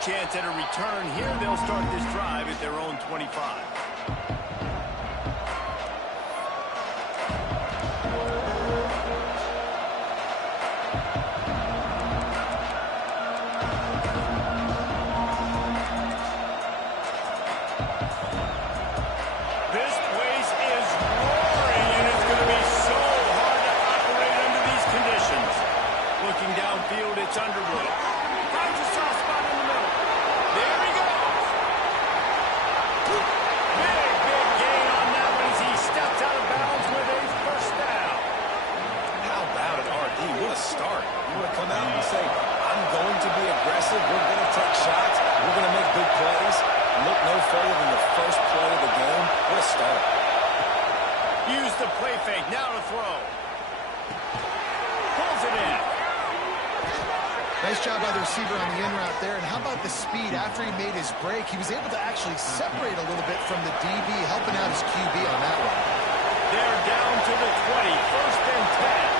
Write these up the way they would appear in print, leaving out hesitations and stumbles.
chance at a return here. They'll start this drive at their own 25. This place is roaring, and it's going to be so hard to operate under these conditions. Looking downfield, it's Underwood. Finds a soft spot in the middle. There he goes. Big gain on that one as he steps out of bounds with a first down. How about it, RD? What a start. You want to come out and say, I'm going to be aggressive. We're going to take shots. We're going to make big plays. Look no further than the first play of the game. What a start. Use the play fake. Now to throw. Pulls it in. Nice job by the receiver on the in route there. And how about the speed after he made his break? He was able to actually separate a little bit from the DB, helping out his QB on that one. They're down to the 20. First and 10.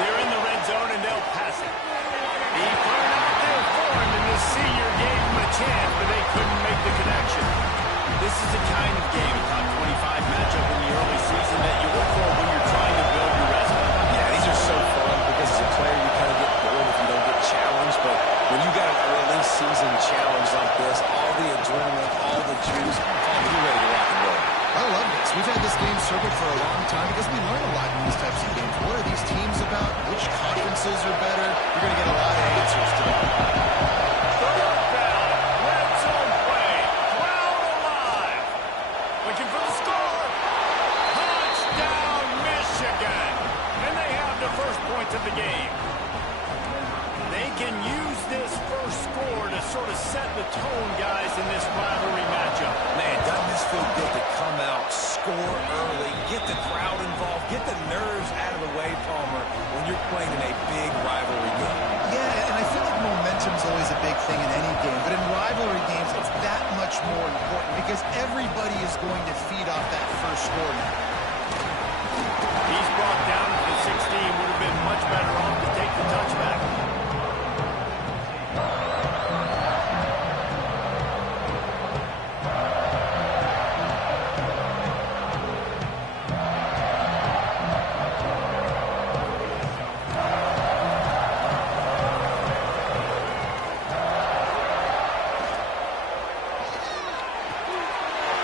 They're in the red zone, and they'll pass it. He put it out there for him, and the senior gave him a chance, but they couldn't make the connection. This is the kind of game, top 25 matchup in the early season that you look for when you're trying to build your resume. Yeah, these are so fun because as a player you kind of get bored if you don't get challenged, but when you got an early season challenge like this, all the adrenaline, all the juice, you're ready to rock and roll. I love this. We've had this game circled for a long time because we learn a lot in these types of games. What are these teams about? Which conferences are better? You're going to get a lot of answers today. Third down, red zone play, crowd alive. Looking for the score. Touchdown, Michigan. And they have the first points of the game. They can use this first score to sort of set the tone, guys, in this rivalry matchup. Man, doesn't this feel good to come out, score early, get the crowd involved, get the nerves out of the way, Palmer, when you're playing in a big rivalry game. Yeah, and I feel like momentum's always a big thing in any game, but in rivalry games, it's that much more important because everybody is going to feed off that first score now. He's brought down to the 16. Would have been much better off to take the touchback.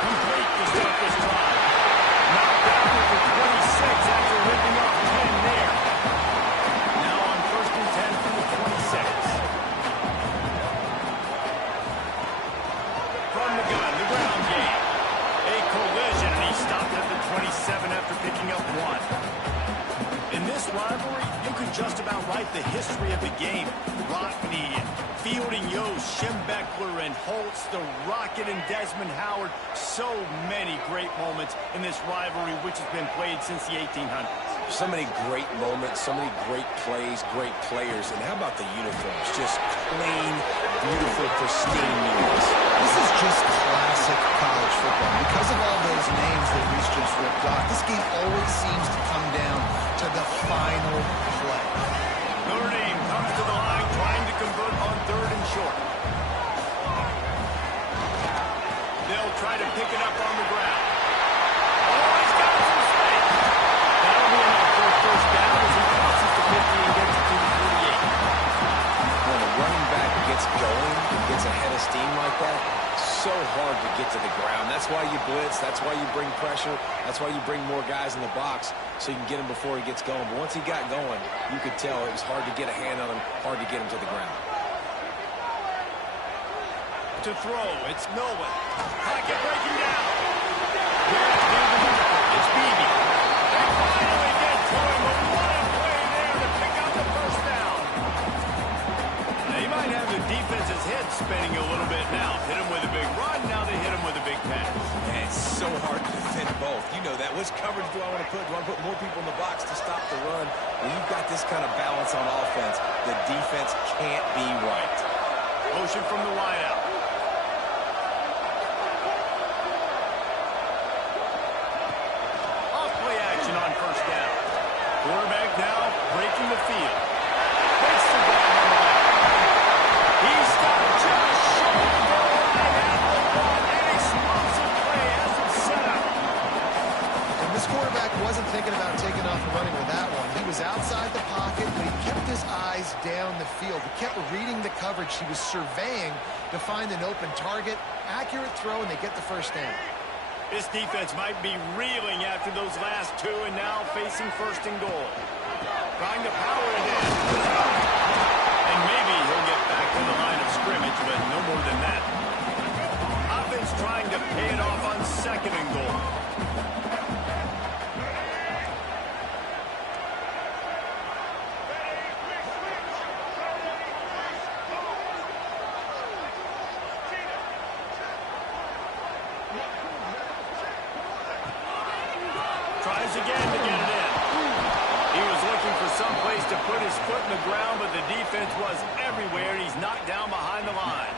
Complete to start this drive. Knocked down for 26 after ripping off 10 there. Now on first and 10 from the 26. From the gun, the ground game. A collision, and he stopped at the 27 after picking up one. In this rivalry, you can just about write the history of the game. Rockney, Fielding Yost, Schembechler, and Holtz, the Rocket and Desmond Howard. So many great moments in this rivalry, which has been played since the 1800s. So many great moments, so many great plays, great players. And how about the uniforms? Just clean, beautiful, pristine uniforms. This is just classic college football. Because of all those names that Reese just ripped off, this game always seems to come down to the final play. Notre Dame comes to the line, trying to convert on third and short. They'll try to pick it up on the ground. Oh, he's got some space. That'll be enough for a first down as he crosses the 50 and gets it to the 48. When a running back gets going and gets ahead of steam like that, so hard to get to the ground. That's why you blitz. That's why you bring pressure. That's why you bring more guys in the box so you can get him before he gets going. But once he got going, you could tell it was hard to get a hand on him, hard to get him to the ground. To throw, it's Nolan. Pocket breaking down. Here's David Martin. It's Beebe. They finally get to him, but what a play there to pick up the first down. They might have the defense's head spinning a little bit now. Hit him with a big run, now they hit him with a big pass. Man, it's so hard to defend both. You know that. Which coverage do I want to put? Do I want to put more people in the box to stop the run? When you've got this kind of balance on offense, the defense can't be right. Motion from the wideout. field. He kept reading the coverage. He was surveying to find an open target. Accurate throw, and they get the first down. This defense might be reeling after those last two and now facing first and goal. Trying to power it in. And maybe he'll get back to the line of scrimmage, but no more than that. Offense trying to pay it off on second and goal. Tries again to get it in. He was looking for some place to put his foot in the ground, but the defense was everywhere, and he's knocked down behind the line.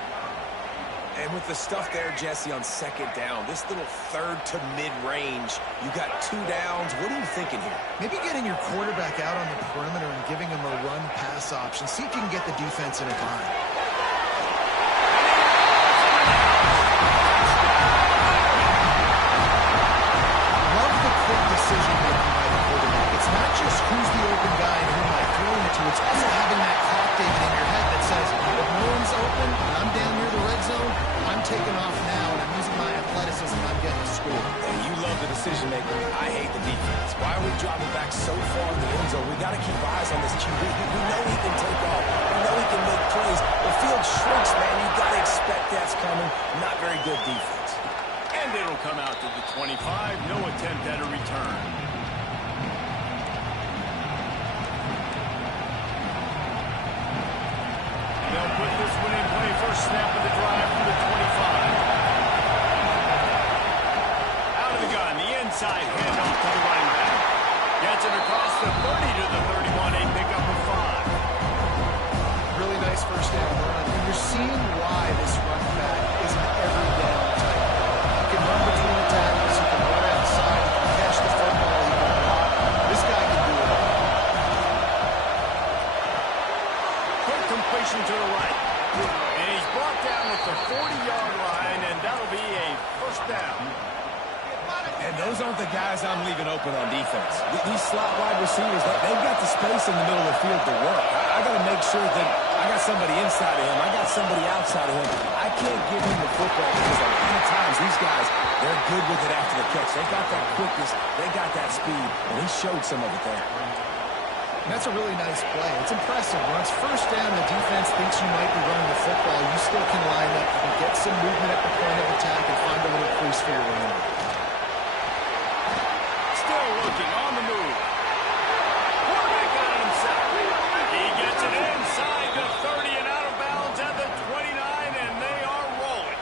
And with the stuff there, Jesse, on second down, this little third to mid-range, you got 2 downs. What are you thinking here? Maybe getting your quarterback out on the perimeter and giving him a run-pass option. See if you can get the defense in a bind. Decision-making by the quarterback. It's not just who's the open guy and who am I throwing it to. It's also having that clock, David, in your head that says, if no one's open and I'm down near the red zone, I'm taking off now and I'm using my athleticism and I'm getting a score. And you love the decision-making. I hate the defense. Why are we dropping back so far in the end zone? We got to keep eyes on this QB. We know he can take off. We know he can make plays. The field shrinks, man. You got to expect that's coming. Not very good defense. And it'll come out to the 25. No attempt at a return. They'll put this one in play. First snap of the drive from the 25. Out of the gun. The inside handoff to the running back. Gets it across the 30 to the 31. A pickup of 5. Really nice first down run. And you're seeing why this running back is an every down type. He can run between the tackles. He can run outside. He can catch the football. He can block. This guy can do it all. Quick completion to the right. And he's brought down at the 40-yard line, and that'll be a first down. And those aren't the guys I'm leaving open on defense. These slot wide receivers, they've got the space in the middle of the field to work. I got to make sure that I got somebody inside of him. I got somebody outside of him. I can't give him the football because a lot of times these guys, they're good with it after the catch. They got that quickness. They got that speed, and he showed some of it there. That's a really nice play. It's impressive. When it's first down, the defense thinks you might be running the football. You still can line up. You can get some movement at the point of attack and find a little crease for your running. Still looking on the move. Quarterback got it himself. He gets it inside the 30 and out of bounds at the 29, and they are rolling.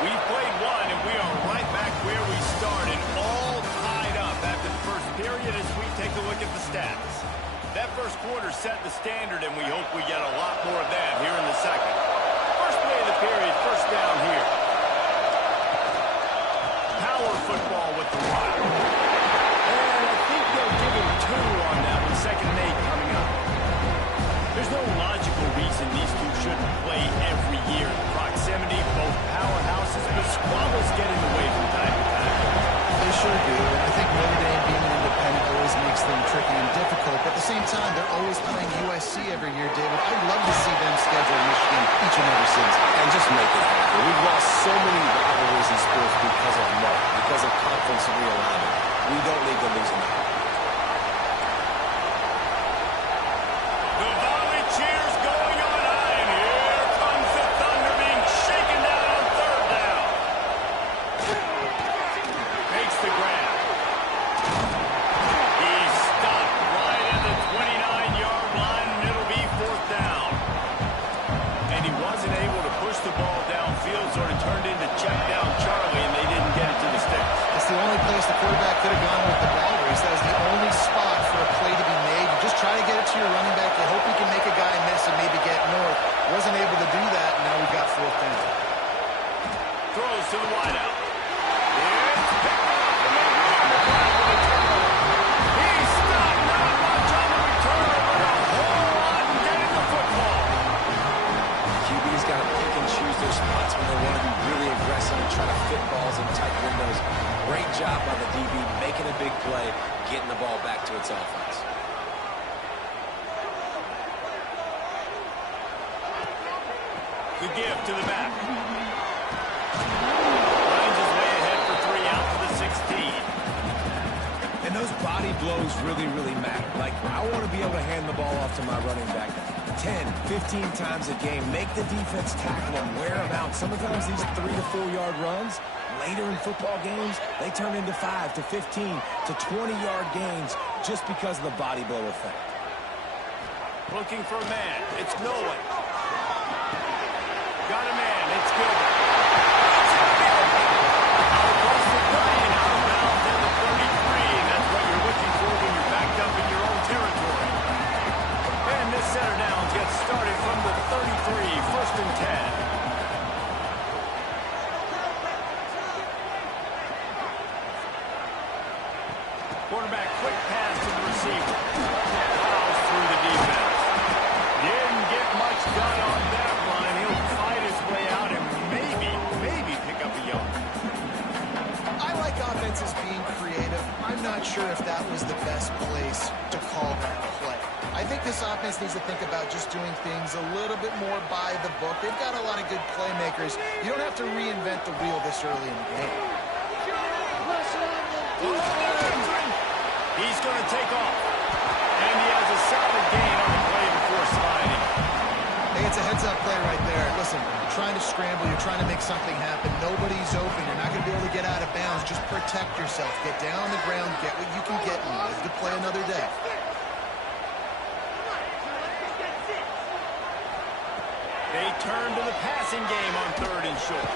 We've played one, and we are right back where we started, all tied up after the first period as we take a look at the stats. That first quarter set the standard, and we hope we get a lot more of that here in the second. First play of the period, first down here. Power football with the run. And I think they'll give him 2 on that with 2nd and 8 coming up. There's no logical reason these two shouldn't play every year. Proximity, both powerhouses, but squabbles get in the way from time to time. They sure do. And I think Notre Dame being an independent always makes them tricky and difficult. But at the same time, they're always playing USC every year, David. I'd love to see them schedule Michigan each and every season. And just make it happen. We've lost so many rivalries in sports because of luck, because of conference realignment. We don't need to lose them. The volley cheers going on high, and here comes the Thunder being shaken down on 3rd down. Makes the grab. He's stopped right at the 29-yard line, and it'll be 4th down. And he wasn't able to push the ball downfield, so it turned into check down Charlie, and they didn't get it to the sticks. It's the only place the quarterback could have gone with the ball race. That was tackles. Great job by the DB making a big play, getting the ball back to its offense. The give to the back. Finds his way ahead for 3 out to the 16. And those body blows really, really matter. Like, I want to be able to hand the ball off to my running back 10, 15 times a game. Make the defense tackle them, wear them out. Sometimes these 3 to 4 yard runs, later in football games, they turn into 5 to 15 to 20 yard gains just because of the body blow effect. Looking for a man. It's Nolan. Got a man. It's Gilbert. Across the 30 and out of bounds at the 33. That's what you're looking for when you're backed up in your own territory. And this center downs gets started from the 33, 1st and 10. Quarterback, quick pass to the receiver. Fouls through the defense. Didn't get much done on that line. He'll fight his way out and maybe pick up a yard. I like offenses being creative. I'm not sure if that was the best place to call that play. I think this offense needs to think about just doing things a little bit more by the book. They've got a lot of good playmakers. You don't have to reinvent the wheel this early in the game. He's going to take off. And he has a solid gain on the play before sliding. Hey, it's a heads-up play right there. Listen, trying to scramble, you're trying to make something happen. Nobody's open. You're not going to be able to get out of bounds. Just protect yourself. Get down on the ground. Get what you can get and live to play another day. They turn to the passing game on 3rd and short.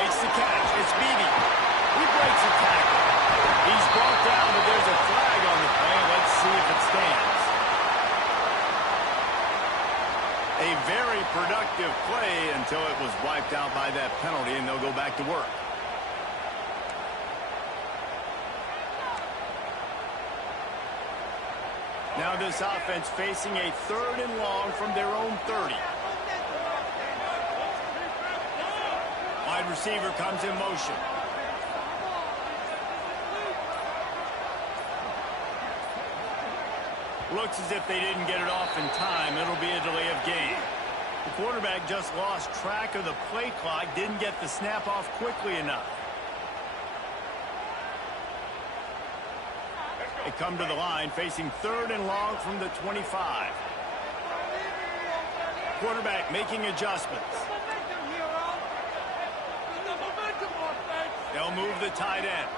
Makes the catch. It's Beebe. He breaks a tackle. He's brought down, but there's a flag on the play. Let's see if it stands. A very productive play until it was wiped out by that penalty, and they'll go back to work. Now this offense facing a 3rd and long from their own 30. Wide receiver comes in motion. Looks as if they didn't get it off in time. It'll be a delay of game. The quarterback just lost track of the play clock, didn't get the snap off quickly enough. They come to the line facing 3rd and long from the 25. Quarterback making adjustments. They'll move the tight end.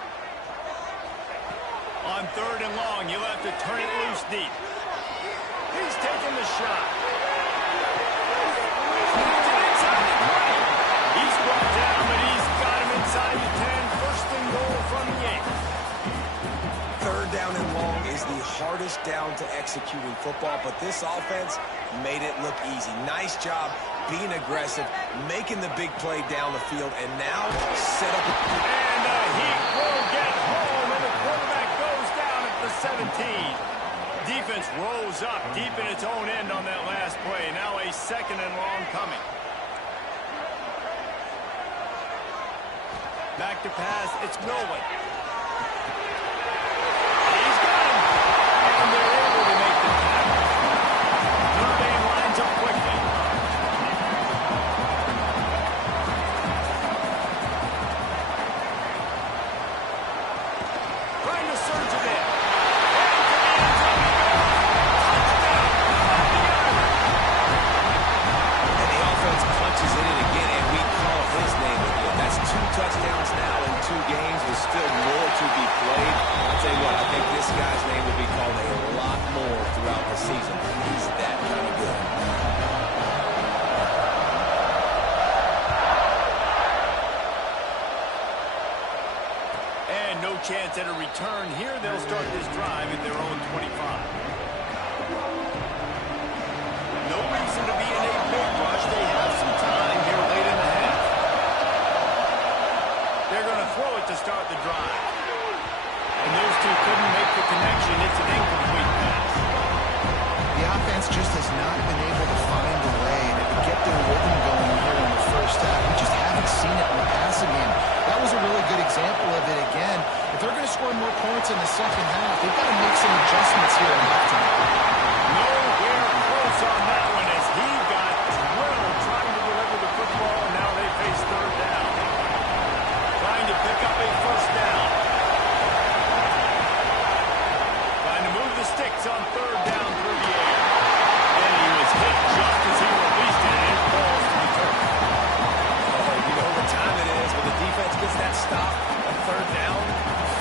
On 3rd and long, you'll have to turn it loose deep. He's taking the shot. Inside the 20. He's brought down, but he's got him inside the 10. 1st and goal from the 8. 3rd down and long is the hardest down to execute in football, but this offense made it look easy. Nice job being aggressive, making the big play down the field, and now set up. And he will get home, and the quarterback goes down at the 17. Defense rose up deep in its own end on that last play. Now a 2nd and long coming. Back to pass. It's Nolan. He's got him. And they're able to make the tackle. Notre Dame lines up quickly. Trying to surge it in. Touchdowns now in 2 games with still more to be played. I'll tell you what, I think this guy's name will be called a lot more throughout the season. He's that kind of good. And no chance at a return here. They'll start this drive at their own 25. No reason to be in a big rush. They have some time here late in the half. They're going to throw it to start the drive. And those two couldn't make the connection. It's an incomplete pass. The offense just has not been able to find a way to get their rhythm going here in the first half. We just haven't seen it in the passing game. That was a really good example of in the second half. They've got to make some adjustments here at halftime. Nowhere close on that one as he got drilled trying to deliver the football, and now they face third down. Trying to pick up a first down. Trying to move the sticks on third down through the air. And he was hit just as he released it, and it falls to the turf. Oh, you know what time it is when the defense gets that stop on third down.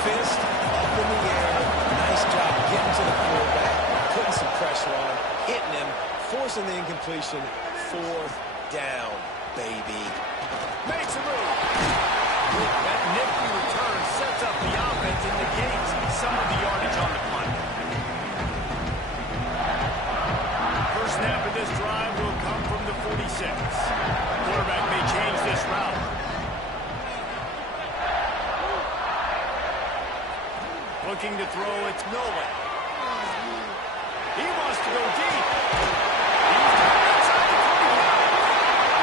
Fist up in the air. Nice job getting to the quarterback, putting some pressure on him, hitting him, forcing the incompletion. Fourth down, baby. Makes a move. That nifty return sets up the offense and negates some of the yardage on the punt. First snap of this drive will come from the 46. Quarterback may change this route. Looking to throw, it's Nolan. He wants to go deep.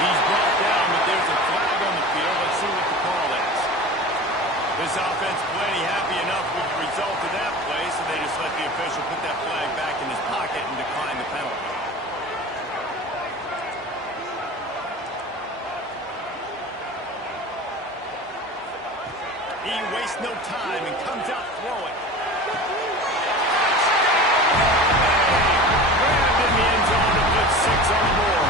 He's brought down, but there's a flag on the field. Let's see what the call is. This offense plenty happy enough with the result of that play, so they just let the official put that flag back in his pocket and decline the penalty. He wastes no time and comes out throwing. Grabbed in the end zone to put 6 on the board.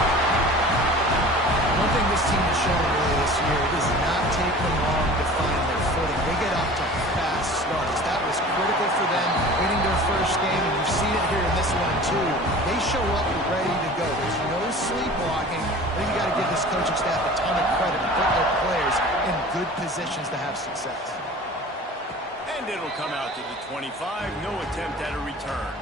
One thing this team has shown really this year, it does not take them long to find their footing. They get off to fast starts. That was critical for them winning their first game, and you've seen it here in this one too. They show up ready to go. There's no sleepwalking. I think you got to give this coaching staff a ton of credit and put their players in good positions to have success. And it'll come out to the 25. No attempt at a return.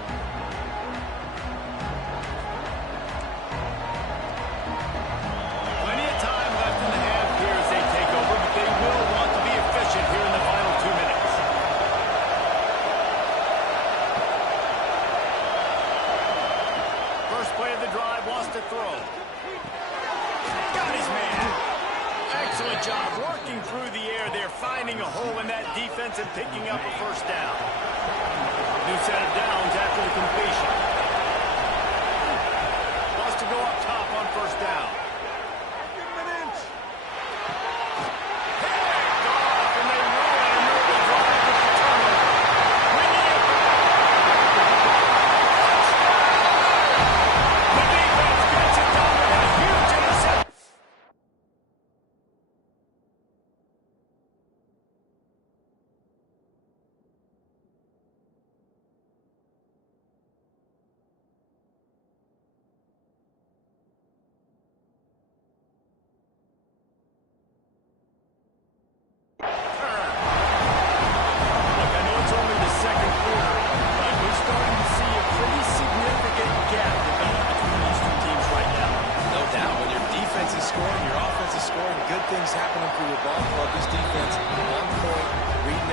Plenty of time left in the half here as they take over, but they will want to be efficient here in the final 2 minutes. First play of the drive wants to throw. Got his man. Excellent job working through the air there, finding a hole in that defense and picking up a first down. New set of downs after the completion. Wants to go up top on first down.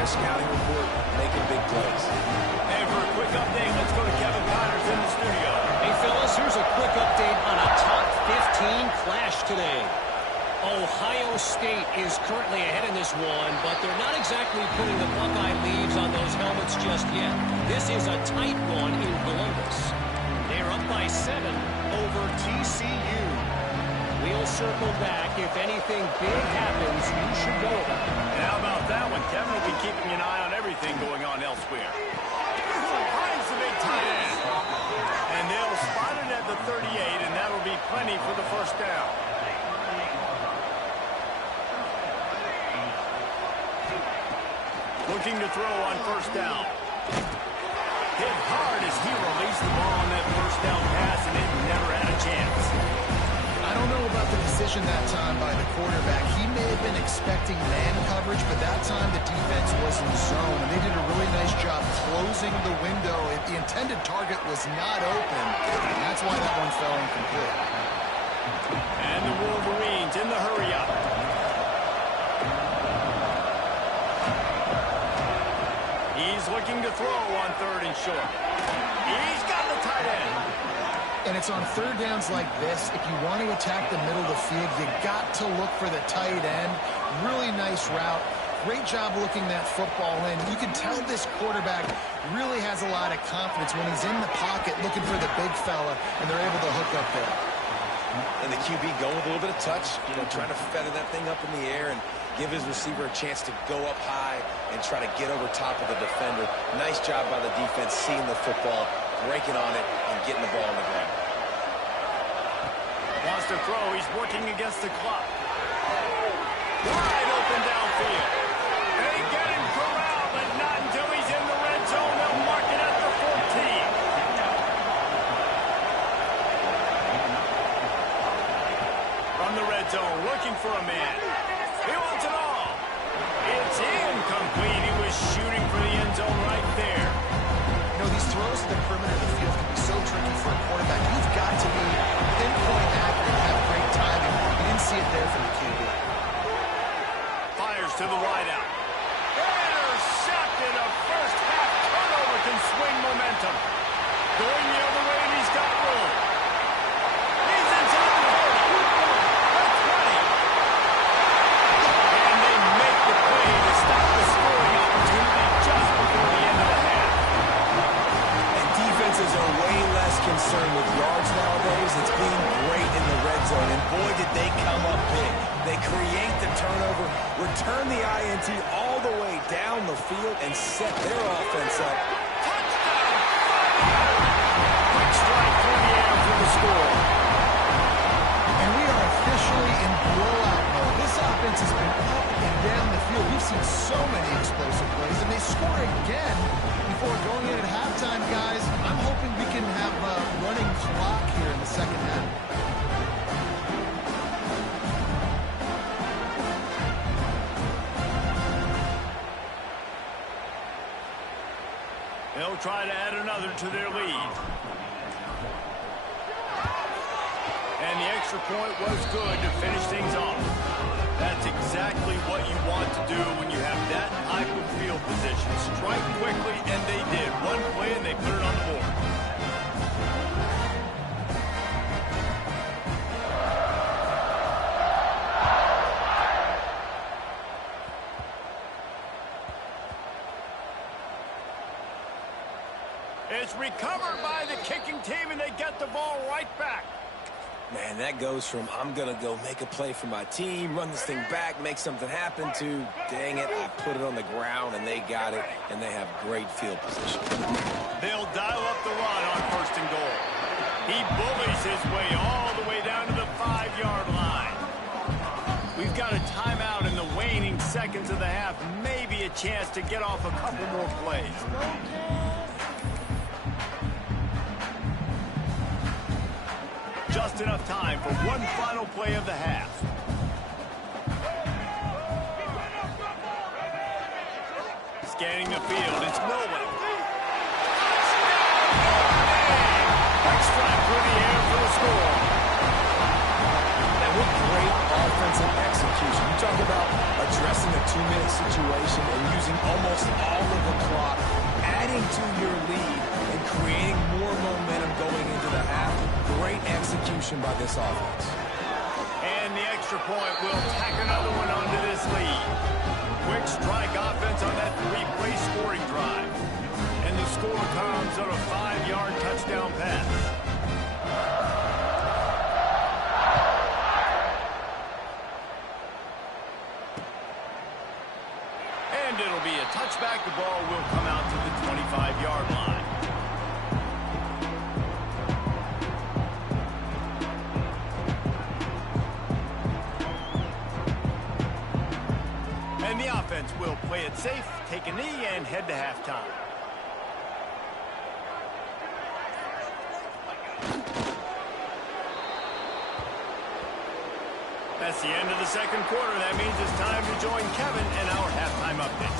Scouting report, making big plays. And for a quick update, let's go to Kevin Connors in the studio. Hey, fellas, here's a quick update on a top 15 clash today. Ohio State is currently ahead in this one, but they're not exactly putting the Buckeye leaves on those helmets just yet. This is a tight one in Columbus. They're up by 7 over TCU. We'll circle back. If anything big happens, you should know about it. And how about that one? Kevin will be keeping an eye on everything going on elsewhere. Finds the big tight end. And they'll spot it at the 38, and that'll be plenty for the first down. Looking to throw on first down. Hit hard as he released the ball on that first down pass, and it never had a chance. I don't know about the decision that time by the quarterback. He may have been expecting man coverage, but that time the defense was in zone, and they did a really nice job closing the window. If the intended target was not open, and that's why that one fell incomplete. And the Wolverines in the hurry-up. He's looking to throw on third and short. He's got the tight end. And it's on third downs like this, if you want to attack the middle of the field, you got to look for the tight end. Really nice route. Great job looking that football in. You can tell this quarterback really has a lot of confidence when he's in the pocket looking for the big fella, and they're able to hook up there. And the QB going with a little bit of touch, trying to feather that thing up in the air and give his receiver a chance to go up high and try to get over top of the defender. Nice job by the defense seeing the football, breaking on it, and getting the ball on the ground. Wants to throw. He's working against the clock. Wide open downfield. They get him corralled, but not until he's in the red zone. They'll mark it at the 14. From the red zone, looking for a man. He wants it all. It's incomplete. He was shooting for the end zone right there. These throws to the perimeter of the field can be so tricky for a quarterback. You've got to be pinpoint accurate and have great timing. You didn't see it there from the QB. Fires to the wideout. Intercepted. A first half turnover can swing momentum. Going the other way, and he's got room. He's inside the 40. The 20. And they make the play to stop the scoring opportunity just before the end of the half. And defenses are way less concerned with yards nowadays. It's being great in the red zone. And boy, did they come up big. They create the turnover, return the INT all the way down the field, and set their offense up. Touchdown! Quick strike through the air for the score. And we are officially in blowout mode. This offense has been up and down the field. We've seen so many explosive plays, and they score again before going in at halftime, guys. I'm hoping we can have a running clock here in the second half. They'll try to add another to their lead. And the extra point was good to finish things off. That's exactly what you want to do when you have that type of field position. Strike quickly, and they did. One play, and they put it on the board. It's recovered by the kicking team, and they get the ball right back. Man, that goes from I'm going to go make a play for my team, run this thing back, make something happen, to dang it, I put it on the ground, and they got it, and they have great field position. They'll dial up the run on first and goal. He bullies his way all the way down to the 5-yard line. We've got a timeout in the waning seconds of the half, maybe a chance to get off a couple more plays. Just enough time for one final play of the half. Scanning the field, it's Nolan. Extra through the air for the score. And what great offensive execution. You talk about addressing a 2-minute situation and using almost all of the clock, adding to your lead and creating more momentum going into the half. Great execution by this offense. And the extra point will tack another one onto this lead. Quick strike offense on that 3-play scoring drive. And the score comes on a 5-yard touchdown pass. And it'll be a touchback. The ball will come out to the 25-yard line. And the offense will play it safe, take a knee, and head to halftime. That's the end of the second quarter. That means it's time to join Kevin in our halftime update.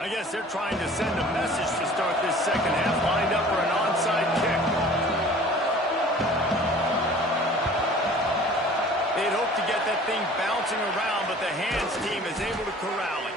I guess they're trying to send a message to start this second half, lined up for an onside kick. They'd hope to get that thing bouncing around, but the hands team is able to corral it.